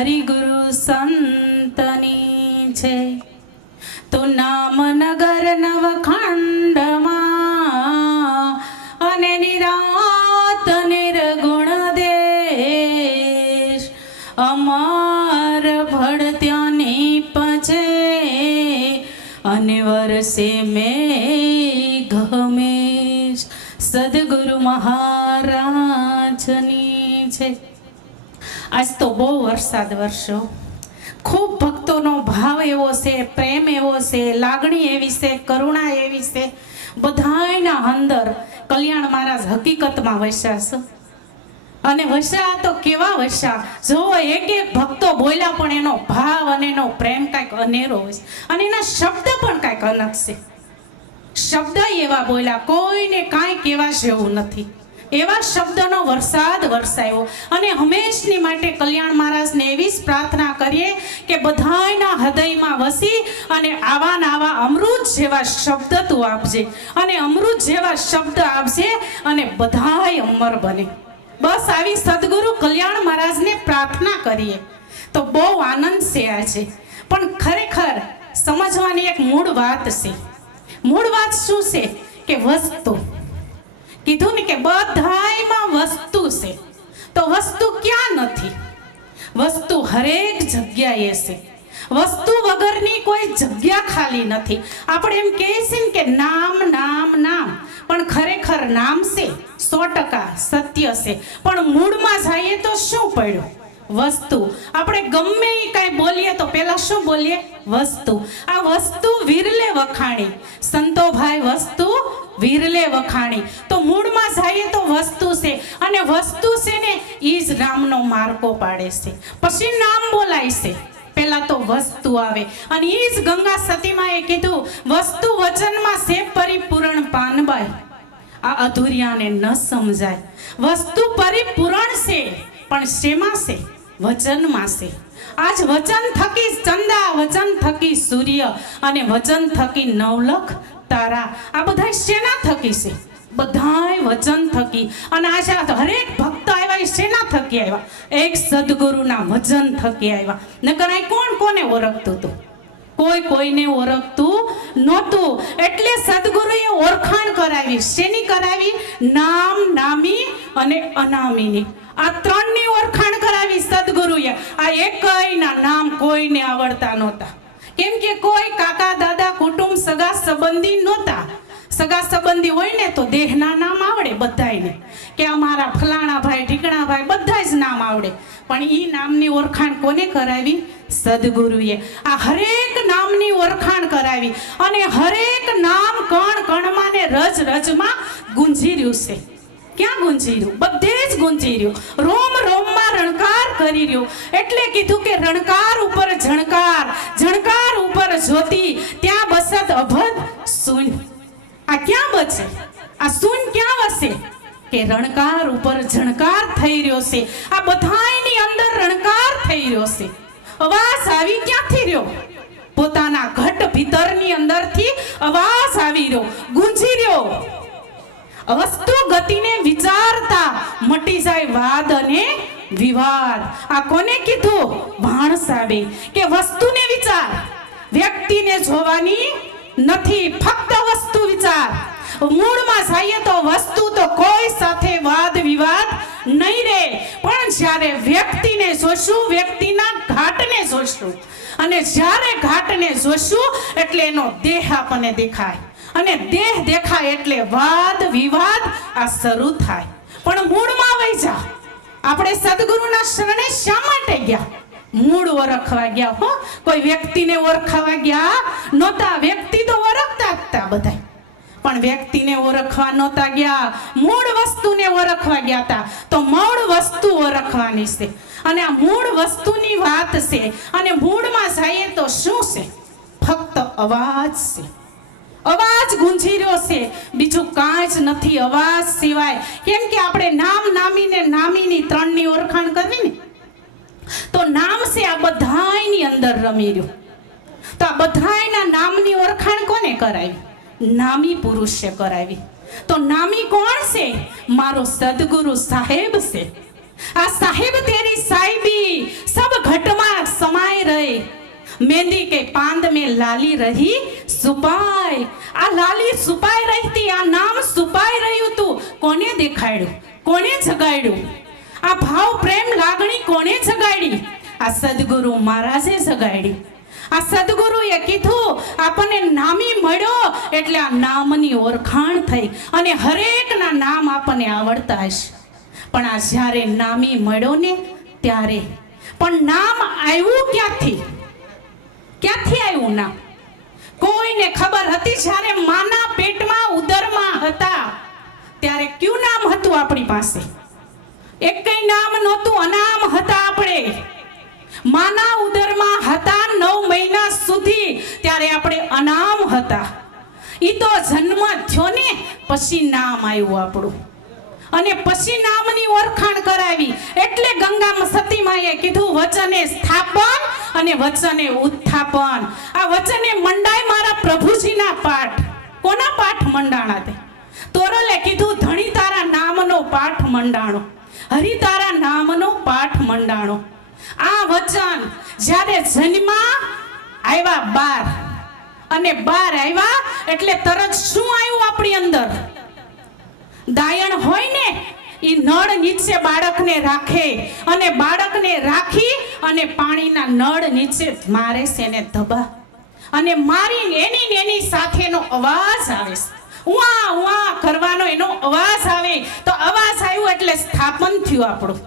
હરિગુરુ સંતની છે તો નામનગર નવખંડમાં અને નિરાત નિર્ગુણ દેશ અમર ભળત્યા નીપજે અને વરસે મેઘમેશ સદગુરુ મહારાજની છે। આજ તો બહુ વરસાદ વરસ્યો, ખૂબ ભક્તોનો ભાવ એવો છે, પ્રેમ એવો છે, લાગણી એવી છે, કરુણા એવી છે, બધાયના અંદર કલ્યાણ મહારાજ હકીકતમાં વસ્યા છે। અને વસ્યા તો કેવા વસ્યા, જો એક એક ભક્તો બોલ્યા પણ એનો ભાવ અને એનો પ્રેમ કાંઈક અનેરો હોય છે અને એના શબ્દ પણ કાંઈક અલગ છે। શબ્દ એવા બોલ્યા, કોઈને કાંઈ કહેવા જેવું નથી, એવા શબ્દનો વરસાદ વરસાયો। અને હંમેશની માટે કલ્યાણ મહારાજને એવી જ પ્રાર્થના કરીએ કે બધાયના હૃદયમાં વસી અને આવા ને આવા અમૃત જેવા શબ્દ તું આપજે અને અમૃત જેવા શબ્દ આપજે અને બધાય અમર બને। બસ આવી સદગુરુ કલ્યાણ મહારાજને પ્રાર્થના કરીએ તો બહુ આનંદ છે આજે। પણ ખરેખર સમજવાની એક મૂળ વાત છે। મૂળ વાત શું છે કે વસ્તુ કીધું ને કે બધાયમાં વસ્તુ છે, તો વસ્તુ ક્યાં નથી? વસ્તુ હરેક જગ્યાએ છે। વસ્તુ વગરની કોઈ જગ્યા ખાલી નથી। આપણે એમ કહીએ છીએ ને કે નામ નામ નામ, પણ ખરેખર નામ છે 100% સત્ય છે, પણ મૂળમાં જઈએ તો શું પડ્યું? વસ્તુ। આપણે ગમે એ કાંઈ બોલીએ તો પેલા શું બોલીએ? વસ્તુ। આ વસ્તુ વિરલે વખાણી, સંતોભાઈ વસ્તુ વિરલે વખાણી, તો મૂળમાં જઈએ તો વસ્તુ છે અને વસ્તુ છે ને એ જ નામનો માર્કો પાડે છે, પછી નામ બોલાય છે, પેલા તો વસ્તુ આવે। અને એ જ ગંગા સતીમાં એ કીધું વસ્તુ વચનમાં છે પરિપૂર્ણ પાનબાઈ, આ અધૂરિયાને ન સમજાય। વસ્તુ પરિપૂર્ણ છે પણ શેમાં છે? વચનમાં છે। આજ વચન થકી ચંદા, વચન થકી સૂર્ય અને વચન થકી નવલખ તારા, આ બધા શેના થકી છે? બધાય વચન થકી। અને આજે હરેક ભક્ત આવ્યા એ શેના થકી આવ્યા? એક સદગુરુના વચન થકી આવ્યા। નકર આ કોણ કોને ઓળખતું હતું? કોઈ કોઈને ઓળખતું નહોતું। એટલે સદગુરુએ ઓળખાણ કરાવી। શેની કરાવી? નામ, નામી અને અનામીની, આ ત્રણની ઓળખાણ કરાવી સદગુરુએ। આ એકયના નામ કોઈને આવડતા નહોતા, કેમ કે કોઈ કાકા દાદા કુટુંબ સગા સંબંધી નહોતા। સગા સંબંધી હોય ને તો દેહના નામ આવડે બધાયને, કે અમારા ફલાણા ભાઈ ઢીકણા ભાઈ બધા જ નામ આવડે, પણ ઈ નામની ઓળખાણ કોને કરાવી? સદગુરુએ। આ હરેક નામની ઓળખાણ કરાવી અને હરેક નામ કણ કણમાં ને રજ રજમાં ગુંજી રહ્યું છે। ક્યાં ગુંજી રહ્યું? બધે જ ગુંજી રહ્યું, રોમ રોમમાં રણકાર કરી રહ્યું। એટલે કીધું કે રણકાર ઉપર ઝણકાર, ઝણકાર ઉપર જ્યોતિ, ત્યાં બસત અભદ શૂન્ય। આ ક્યાં બચે? આ શૂન્ય ક્યાં વસે? કે રણકાર ઉપર ઝણકાર થઈ રહ્યો છે। આ બધાયની અંદર રણકાર થઈ રહ્યો છે। અવાજ આવી ક્યાંથી રહ્યો? પોતાના ઘટ ભીતરની અંદરથી અવાજ આવી રહ્યો, ગુંજી રહ્યો। વસ્તુ ગતિને વિચારતા મટી જાય વાદ અને વિવાદ। આ કોને કીધું? ભાણસાબે, કે વસ્તુને વિચાર, વ્યક્તિને જોવાની નથી, ફક્ત વસ્તુ વિચાર। મૂળમાં જઈએ તો વસ્તુ તો કોઈ સાથે વાદ વિવાદ નહીં રહે, પણ જ્યારે વ્યક્તિને જોશું, વ્યક્તિના ઘાટને જોશું, અને જ્યારે ઘાટને જોશું એટલે એનો દેહ આપણને દેખાય, અને દેહ દેખાય એટલે વાદ વિવાદ આ શરૂ થાય। પણ મૂળમાં વહી જા। આપણે સદગુરુના શરણે શા માટે ગયા? મૂળ ઓળખવા ગયા હો, કોઈ વ્યક્તિને ઓળખવા ગયા નહોતા। વ્યક્તિ તો ઓળખતા હતા બધા, પણ વ્યક્તિને ઓળખવા નહોતા ગયા, મૂળ વસ્તુને ઓળખવા ગયા હતા। તો મૂળ વસ્તુ ઓળખવાની છે અને આ મૂળ વસ્તુની વાત છે। અને મૂળમાં જઈએ તો શું છે? ફક્ત અવાજ છે। અવાજ ગુંજી રહ્યો છે, બીજું કાંઈ જ નથી અવાજ સિવાય। કેમ કે આપણે નામ, નામી ને નામીની ત્રણની ઓળખાણ કરવી ને, તો નામ છે આ બધાયની અંદર રમી રહ્યું। તો આ બધાયના નામની ઓળખાણ કોને કરાવી? નામી પુરુષે કરાવી। તો નામી કોણ છે? મારો સદગુરુ સાહેબ છે। આ સાહેબ તેરી સાહેબી સબ ઘટ मेहंदी के पांद में लाली रही सुपाई। आ लाली सुपाई रही थी, आ नाम सुपाई रह्યું તું. કોને દેખાડ્યું, કોને જગાડ્યું? આ ભાવ પ્રેમ લાગણી કોને જગાડી? આ સદગુરુ મહારાજે જગાડી. આ સદગુરુએ કીધું આપણને નામી મળ્યો એટલે આ નામની ઓળખાણ થઈ અને હરેકના નામ આપણને આવડતા હશે. પણ આ જ્યારે નામી મળ્યો ને ત્યારે પણ નામ આવ્યું ક્યાંથી? ક્યાંથી આવ્યું નામ? કોઈને ખબર હતી? જ્યારે માના પેટમાં ઉદરમાં હતા ત્યારે કયું નામ હતું આપણી પાસે? એકેય નામ નહોતું, અનામ હતા આપણે. માના ઉદરમાં હતા 9 મહિના સુધી ત્યારે આપણે અનામ હતા. ઈ તો જન્મ થયો ને પછી નામ આવ્યું આપણું અને પછી નામની ઓળખાણ કરાવી. એટલે ગંગા સતી માએ કીધું વચને સ્થાપન અને વચને ઉત્થાપન. આ વચને મંડાય મારા પ્રભુજીના પાઠ. કોના પાઠ મંડાણા તે? તોરલે કીધું ધણી તારા નામનો પાઠ મંડાણો, હરિ તારા નામનો પાઠ મંડાણો. આ વચન જ્યારે જન્મા આવ્યા 12 અને 12 આવ્યા એટલે તરત શું આવ્યું આપણી અંદર? દાયણ હોય ને ઈ નળ નીચે બાળકને રાખે અને બાળકને રાખી અને પાણીના નળ નીચે મારે છે ને ધબા અને મારીને એની સાથેનો અવાજ આવે છે. ઉઆ ઉઆ કરવાનો એનો અવાજ આવે તો અવાજ આવ્યો એટલે સ્થાપન થયું આપણું.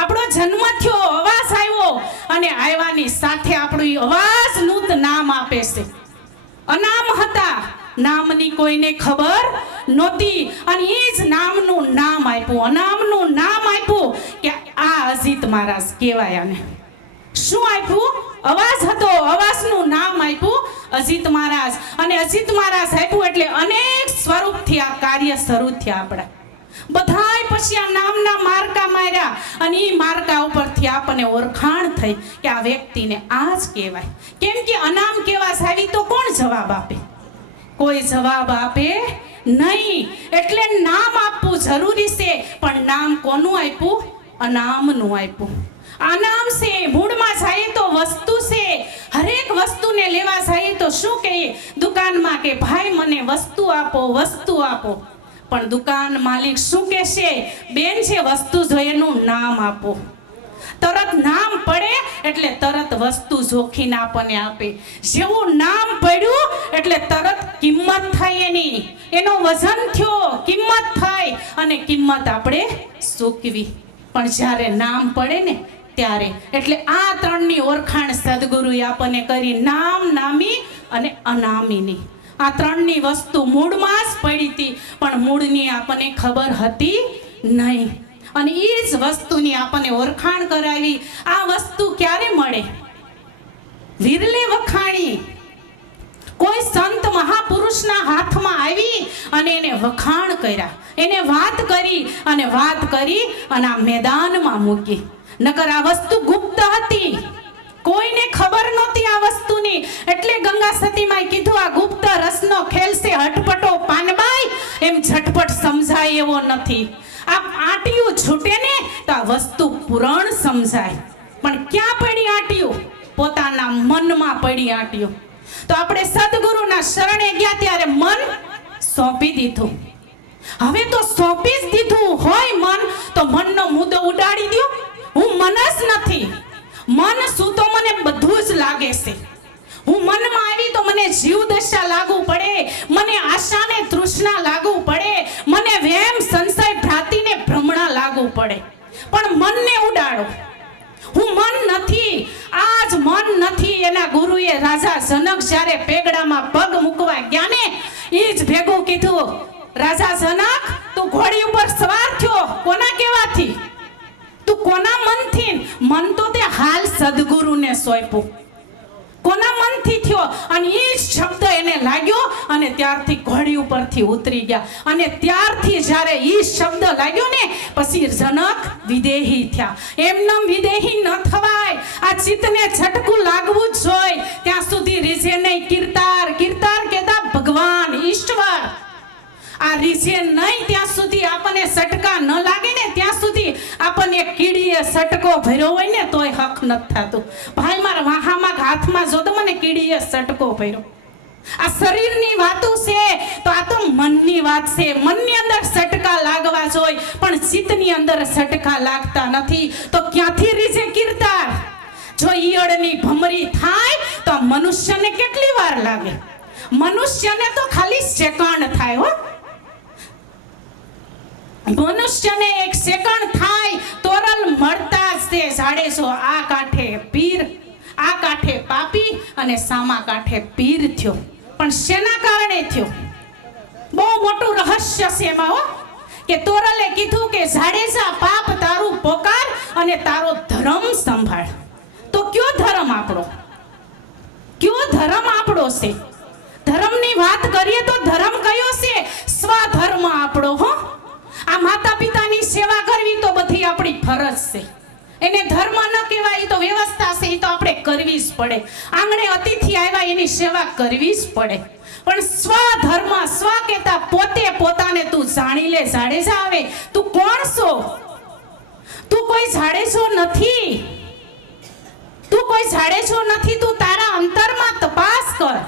આપણો જન્મ થયો, અવાજ આવ્યો અને આવ્યાની સાથે આપણું અવાજનું જ નામ આપે છે. અનામ હતા, નામની કોઈને ખબર નહોતી અને એ જ નામનું નામ આપ્યું, અનામનું નામ આપ્યું કે આ અજીત મહારાજ કહેવાય. આને શું આપ્યું? અવાજ હતો, અવાજનું નામ આપ્યું અજીત મહારાજ. અને અજીત મહારાજ આપ્યું એટલે અનેક સ્વરૂપથી આ કાર્ય શરૂ થયા આપણા બધાય. પછી આ નામના માર્કા માર્યા અને એ માર્કા ઉપરથી આપણને ઓળખાણ થઈ કે આ વ્યક્તિને આ જ કહેવાય. કેમ કે અનામ કેવા સાવી તો કોણ જવાબ આપે? કોઈ જવાબ આપે નહીં. એટલે નામ આપવું જરૂરી છે, પણ નામ કોનું આપ્યું? અનામનું આપ્યું. આ નામ છે, મૂળમાં જાય તો વસ્તુ છે. હરેક વસ્તુને લેવા જાય તો શું કહીએ દુકાનમાં કે ભાઈ મને વસ્તુ આપો, વસ્તુ આપો. પણ દુકાન માલિક શું કહેશે? બેન છે વસ્તુ જોઈએ એનું નામ આપો. તરત નામ પડે એટલે તરત વસ્તુ જોખીને આપણને આપે. જેવું નામ પડ્યું એટલે તરત કિંમત થાય એની, એનો વજન થયો, કિંમત થાય અને કિંમત આપણે ચૂકવી. પણ જ્યારે નામ પડે ને ત્યારે એટલે આ ત્રણની ઓળખાણ સદગુરુએ આપણને કરી, નામ, નામી અને અનામીની. આ ત્રણની વસ્તુ મૂળમાં જ પડી હતી પણ મૂળની આપણને ખબર હતી નહીં અને એ જ વસ્તુની આપણને ઓળખાણ કરાવી. આ વસ્તુ ક્યારે મળે? વિરલે વખાણી. કોઈ સંત મહાપુરુષના હાથમાં આવી અને એને વખાણ કર્યા, એને વાત કરી અને આ મેદાનમાં મૂકી. નકર આ વસ્તુ ગુપ્ત હતી, કોઈને ખબર નહોતી આ વસ્તુની. એટલે ગંગા સતીમાએ કીધું આ ગુપ્ત રસનો ખેલ છે, હટપટો પાનબાઈ એમ ઝટપટ સમજાય એવો નથી. આ આંટીયું છૂટે ને તો આ વસ્તુ પૂરણ સમજાય. પણ ક્યાં પડી આંટીયું? પોતાના મનમાં પડી આંટીયું. તો આપણે સદગુરુના શરણે ગયા ત્યારે મન સોંપી દીધું. હવે તો સોંપી જ દીધું હોય મન તો મનનો મુદ્દો ઉડાડી દો. હું મન જ નથી. મન શું તો મને બધું જ લાગે છે. હું મનમાં આવી તો મને જીવ દશા લાગુ પડે, મને આશા ને તૃષ્ણા લાગુ પડે, મને વેમ સંશય ભ્રાતિને ભ્રમણા લાગુ પડે. પણ મનને ઉડાડો. હું મન નથી, આજ મન નથી. એના ગુરુએ રાજા જનક જ્યારે પેગડામાં પગ મૂકવા ગયા ને એ જ ભેગું કીધું, રાજા જનક તું ઘોડી ઉપર સવાર થયો કોના કહેવાથી? તું કોના મનથી? મન તો તે હાલ સદગુરુને સોંપ્યું. કોના મનથી થયો? અને એ શબ્દ એને લાગ્યો અને ત્યારથી ઘોડી ઉપરથી ઉતરી ગયા. અને ત્યારથી જ્યારે એ શબ્દ લાગ્યો ને પછી જનક વિદેહી થયા. એમનેમ વિદેહી ન થવાય. આ ચિત્તને ઝટકું લાગવું જ જોઈએ. ત્યાં સુધી રીઝે નહીં. કીર્તાર કીર્તાર કહેતા ભગવાન ઈશ્વર. આ રીઝે નહીં ત્યાં સુધી આપણને સટકા ન લાગે ને ત્યાં સુધી આપણને એક કીડીએ સટકો ભર્યો હોય ને તોય હક નથી થતું. ભાઈ મારા વાહામાં હાથમાં જો તો મને કીડીએ સટકો ભર્યો. આ શરીરની વાતો છે તો આ તો મનની વાત છે. મનની અંદર સટકા લાગવા જોઈએ પણ ચિત્તની અંદર સટકા લાગતા નથી. તો ક્યાંથી રીજે કીર્તાર? જો ઈયળની ભમરી થાય તો મનુષ્યને કેટલી વાર લાગે? મનુષ્યને તો ખાલી સેકન્ડ થાય હો. મનુષ્યને એક સેકન્ડ થાય તોરલ મળતા જ તે જાડેજો આ કાંઠે પીર, આ કાંઠે પાપી અને સામા કાંઠે પીર થયો. પણ શેના કારણે થયો? બહુ મોટું રહસ્ય છે એમાં હો. કે તોરલે કીધું કે જાડેજા પાપ તારું પોકાર અને તારો ધર્મ સંભાળ. તો કયો ધર્મ આપણો? કયો ધર્મ આપણો છે? ધર્મની વાત કરીએ તો ધર્મ કયો છે? સ્વધર્મ આપણો હો. આ માતા પિતાની સેવા કરવી તો બધી આપણી ફરજ છે. એને ધર્મ ન કહેવાય, તો વ્યવસ્થા છે, તો આપણે કરવી જ પડે. આંગણે અતિથિ આવ્યા એની સેવા કરવી જ પડે. પણ સ્વધર્મ, સ્વ કહેતા પોતે પોતાને તું જાણી લે. જાડેજા આવે, તું કોણ છો? તું કોઈ જાડેજો નથી. તું કોઈ જાડેજો નથી. તું તારા અંતરમાં તપાસ કર.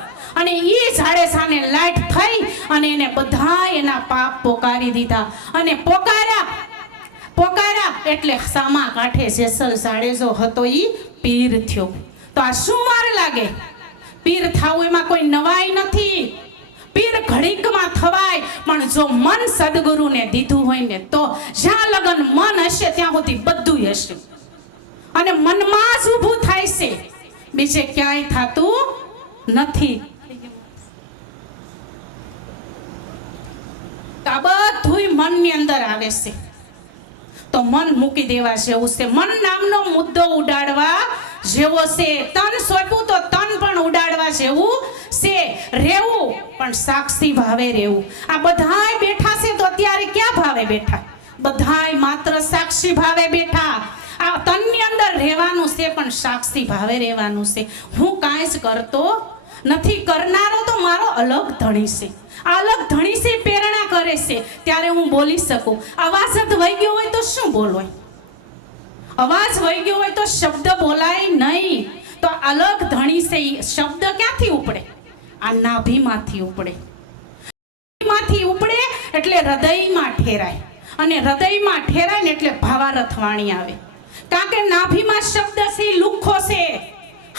અને એ જાડેજાને લાઈટ થઈ અને એને બધા એના પાપ પોકારી દીધા. અને પોકારા એટલે સામા કાંઠે જેસલ જાડેજો હતો ઈ પીર થયો. તો આ શું વાર લાગે? પીર થાવું એમાં કોઈ નવાઈ નથી. પીર ઘડીકમાં થવાય, પણ જો મન સદગુરુને દીધું હોય ને તો જ્યાં લગન મન હશે ત્યાં સુધી બધું હશે. અને મનમાં જ ઊભું થાય છે, બીજે ક્યાંય થતું નથી. આ બધું મનની અંદર આવે છે. તો મન મૂકી દેવા જેવું છે. મન નામનો મુદ્દો ઉડાડવા જેવો છે. તન સોંપ્યું તો તન પણ ઉડાડવા જેવું છે. રહેવું પણ સાક્ષી ભાવે રહેવું. આ બધાય બેઠા છે તો અત્યારે ક્યાં ભાવે બેઠા? બધાય માત્ર સાક્ષી ભાવે બેઠા. આ તનની અંદર રહેવાનું છે પણ સાક્ષી ભાવે રહેવાનું છે. હું કાંઈ જ કરતો નથી. કરનારો તો મારો અલગ ધણી છે. અલગ ધણી છે પ્રેરણા કરે છે ત્યારે હું બોલી શકું. અવાજ જ વહી ગયો હોય તો શું બોલવાય? અવાજ વહી ગયો હોય તો શબ્દ બોલાય નહીં. તો અલગ ધણી છે શબ્દ ક્યાંથી ઉપડે? આ નાભીમાંથી ઉપડે. નાભીમાંથી ઉપડે એટલે હૃદયમાં ઠેરાય. અને હૃદયમાં ઠેરાય ને એટલે ભાવારથ વાણી આવે. કારણ કે નાભીમાં શબ્દ છે, લુખ્ખો છે,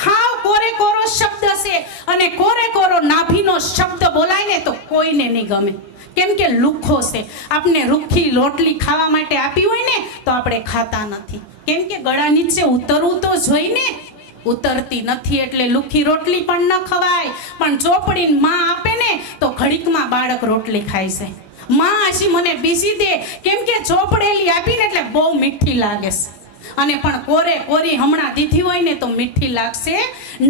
હાવ કોરે કોરો શબ્દ છે. અને કોરે કોરો નાભીનો શબ્દ બોલાય ને તો કોઈને નહીં ગમે. કેમ કે લુખ્ખો છે. આપણે રૂખી રોટલી ખાવા માટે આપી હોય ને તો આપણે ખાતા નથી. કેમ કે ગળા નીચે ઉતરવું તો જોઈને, ઉતરતી નથી એટલે લુખી રોટલી પણ ન ખવાય. પણ ચોપડીને માં આપે ને તો ઘડીકમાં બાળક રોટલી ખાય છે. માં હજી મને બીજી દે, કેમ કે ચોપડેલી આપીને એટલે બહુ મીઠી લાગે છે. અને પણ કોરે કોરી હમણાં દીધી હોય ને તો મીઠી લાગશે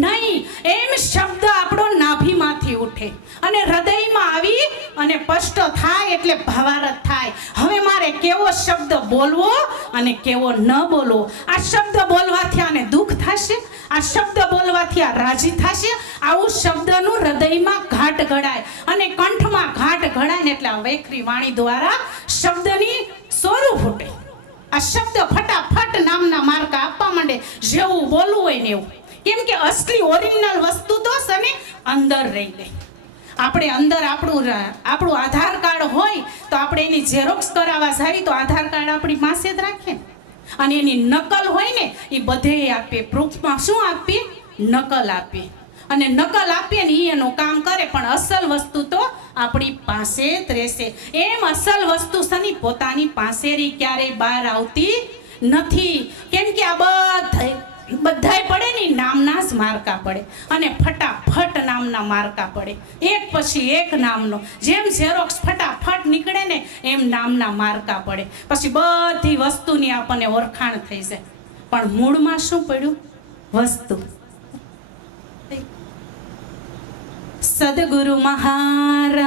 નહીં. એમ શબ્દ આપણો નાભીમાંથી ઉઠે અને હૃદયમાં આવી અને સ્પષ્ટ થાય એટલે ભાવારથ થાય. હવે મારે કેવો શબ્દ બોલવો અને કેવો ન બોલવો. આ શબ્દ બોલવાથી આને દુઃખ થશે, આ શબ્દ બોલવાથી આ રાજી થશે. આવું શબ્દનું હૃદયમાં ઘાટ ઘડાય અને કંઠમાં ઘાટ ઘડાય ને એટલે આ વૈખરી વાણી દ્વારા શબ્દની સોરું ફૂટે. આ શબ્દ ફટાફટ નામના માર્કા આપવા માંડે. જેવું બોલવું હોય ને એવું. કેમ કે અસલી ઓરિજિનલ વસ્તુ તો છે ને અંદર રહી ગઈ. આપણે અંદર આપણું આધાર કાર્ડ હોય તો આપણે એની ઝેરોક્સ કરાવવા જાય તો આધાર કાર્ડ આપણી પાસે જ રાખીએ. અને એની નકલ હોય ને એ બધે આપીએ. પ્રૂફમાં શું આપીએ? નકલ આપીએ. અને નકલ આપીએ ને એ એનું કામ કરે, પણ અસલ વસ્તુ તો આપણી પાસે જ રહેશે. એમ અસલ વસ્તુ સની પોતાની પાસે રહી ક્યારેય બહાર આવતી નથી. કેમ કે આ બધાય પડે ને નામના જ માર્કા પડે અને ફટાફટ નામના માર્કા પડે. એક પછી એક નામનો. જેમ ઝેરોક્સ ફટાફટ નીકળે ને એમ નામના માર્કા પડે. પછી બધી વસ્તુની આપણને ઓળખાણ થઈ જાય. પણ મૂળમાં શું પડ્યું? વસ્તુ. સદગુરુ મહારાજની